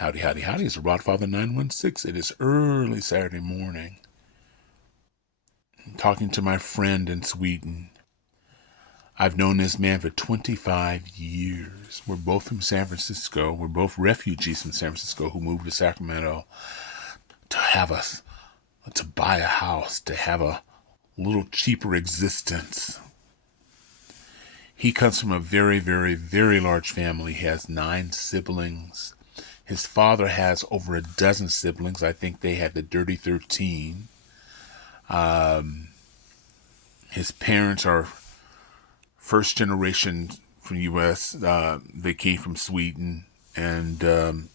Howdy, howdy, howdy. It's Rodfather 916. It is early Saturday morning. I'm talking to my friend in Sweden. I've known this man for 25 years. We're both from San Francisco. We're both refugees from San Francisco who moved to Sacramento to buy a house, to have a little cheaper existence. He comes from a very, very, very large family. He has 9 siblings. His father has over a dozen siblings. I think they had the Dirty 13. His parents are first generation from the U.S. They came from Sweden and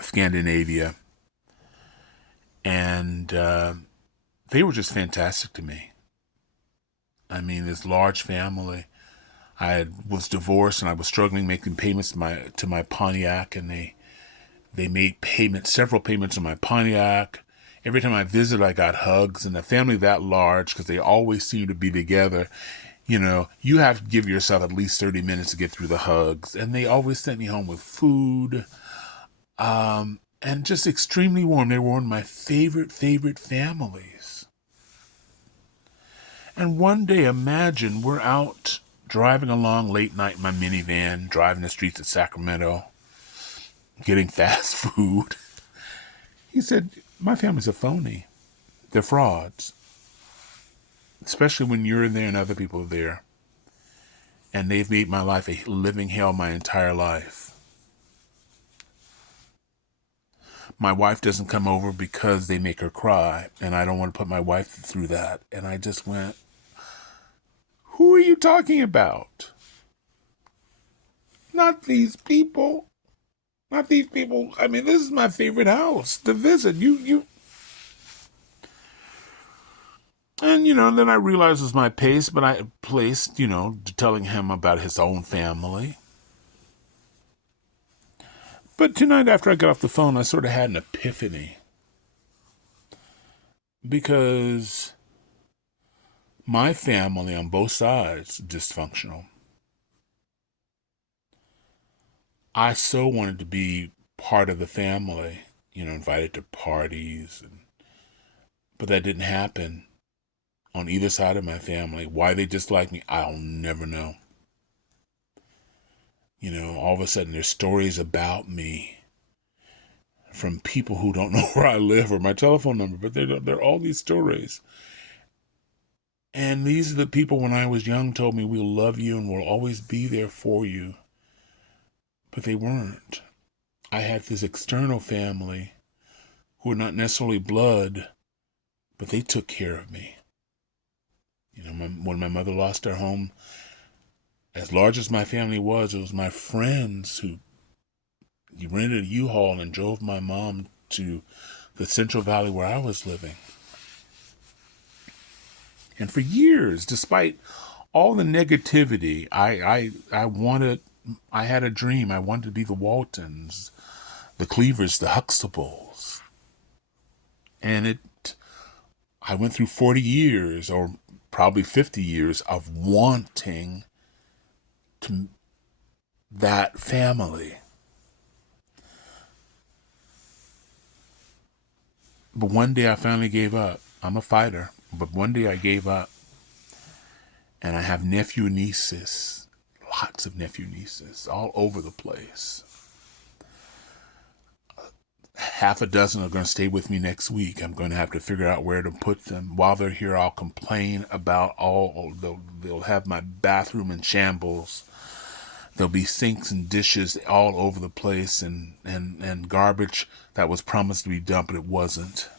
Scandinavia. And they were just fantastic to me. I mean, this large family. I was divorced and I was struggling making payments to my Pontiac, and they made several payments on my Pontiac. Every time I visited, I got hugs, and a family that large, because they always seem to be together, you have to give yourself at least 30 minutes to get through the hugs. And they always sent me home with food, and just extremely warm. They were one of my favorite families. And one day, imagine we're out driving along late night in my minivan, driving the streets of Sacramento, getting fast food. He said, my family's a phony. They're frauds. Especially when you're there and other people are there. And they've made my life a living hell my entire life. My wife doesn't come over because they make her cry, and I don't want to put my wife through that. And I just went, who are you talking about? Not these people. Not these people. I mean, this is my favorite house to visit. And, then I realized it was my pace, but I placed, telling him about his own family. But tonight after I got off the phone, I sort of had an epiphany. Because my family on both sides dysfunctional. I so wanted to be part of the family, invited to parties, but that didn't happen on either side of my family. Why they dislike me, I'll never know. All of a sudden there's stories about me from people who don't know where I live or my telephone number, but there are all these stories. And these are the people when I was young told me we'll love you and we'll always be there for you. But they weren't. I had this external family who were not necessarily blood, but they took care of me. When my mother lost her home, as large as my family was, it was my friends who rented a U-Haul and drove my mom to the Central Valley where I was living. And for years, despite all the negativity, I had a dream. I wanted to be the Waltons, the Cleavers, the Huxtables. And I went through 40 years, or probably 50 years, of wanting that family. But one day I finally gave up. I'm a fighter, but one day I gave up. And I have nephew and nieces, lots of nephew and nieces, all over the place. Half a dozen are going to stay with me next week. I'm going to have to figure out where to put them. While they're here, I'll complain about they'll have my bathroom in shambles. There'll be sinks and dishes all over the place and garbage that was promised to be dumped, but it wasn't.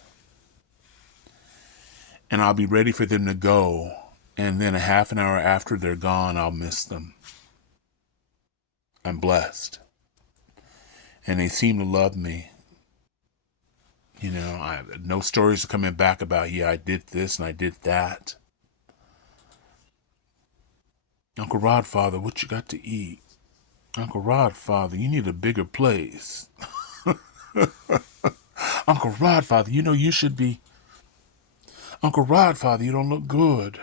And I'll be ready for them to go. And then a half an hour after they're gone, I'll miss them. I'm blessed. And they seem to love me. No stories are coming back about, I did this and I did that. Uncle Rodfather, what you got to eat? Uncle Rodfather, you need a bigger place. Uncle Rodfather, you should be. Uncle Rodfather, you don't look good.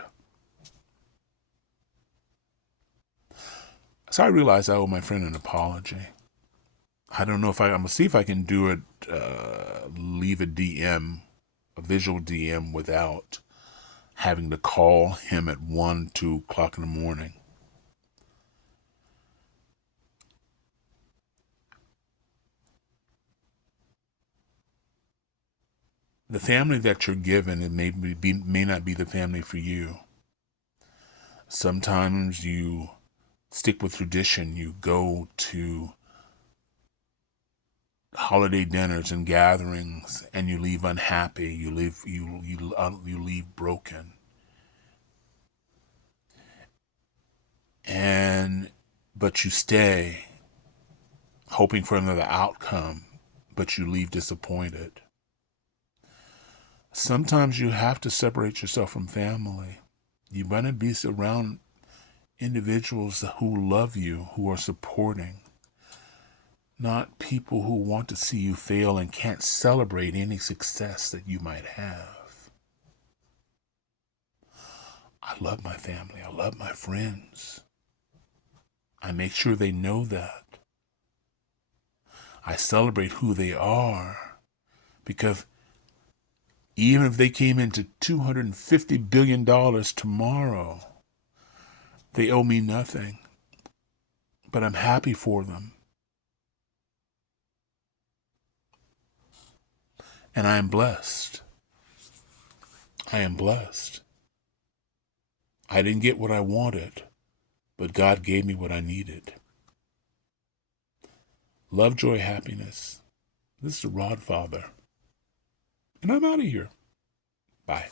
So I realized I owe my friend an apology. I don't know if I'm going to see if I can do it, leave a DM, a visual DM without having to call him at 1, 2 o'clock in the morning. The family that you're given, it may not be the family for you. Sometimes you stick with tradition. You go to holiday dinners and gatherings, and you leave unhappy. You leave broken, but you stay, hoping for another outcome, but you leave disappointed. Sometimes you have to separate yourself from family. You want to be around individuals who love you, who are supporting, not people who want to see you fail and can't celebrate any success that you might have. I love my family. I love my friends. I make sure they know that. I celebrate who they are, because even if they came into $250 billion tomorrow, they owe me nothing. But I'm happy for them. And I am blessed. I am blessed. I didn't get what I wanted, but God gave me what I needed. Love, joy, happiness. This is the Rod Father. And I'm out of here. Bye.